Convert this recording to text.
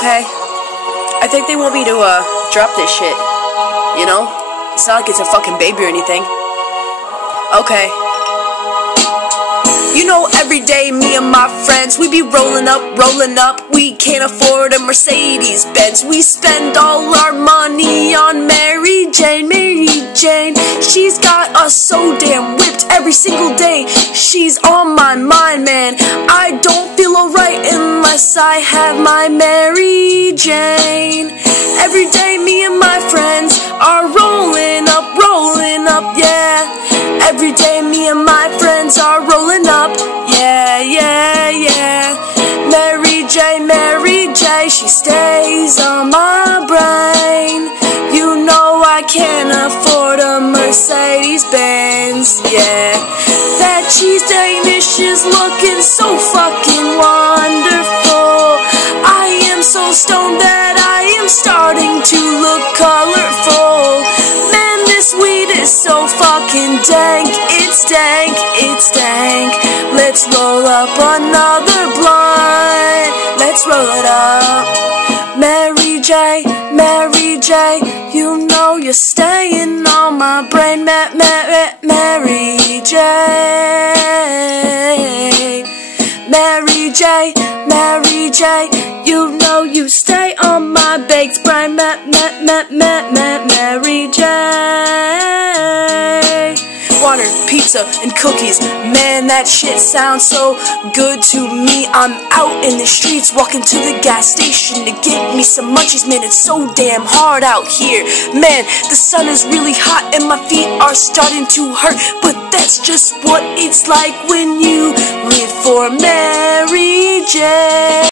Okay, I think they want me to, drop this shit, you know? It's not like it's a fucking baby or anything. Okay. You know, every day, me and my friends, we be rolling up, we can't afford a Mercedes-Benz. We spend all our money on Mary Jane. She's got us so damn whipped every single day. She's on my mind, man. I don't feel alright unless I have my Mary Jane. Every day, me and my friends are rolling up, yeah. Every day, me and my friends are rolling up, yeah. Mary J, she stays on my brain. You know I can't afford a Mercedes-Benz, yeah. That cheese Danish is looking so fucking wonderful. I am so stoned that I am starting to look colorful. Man, this weed is so fucking dank. It's dank. Let's roll up another blunt. Let's roll it up. Mary J, you know you're staying on my brain. Mary J, you know you stay on my baked brain. Mary J. Water, pizza, and cookies. Man, that shit sounds so good to me. I'm out in the streets, walking to the gas station to get me some munchies. Man, it's so damn hard out here. Man, the sun is really hot and my feet are starting to hurt. But that's just what it's like when you live for Mary J.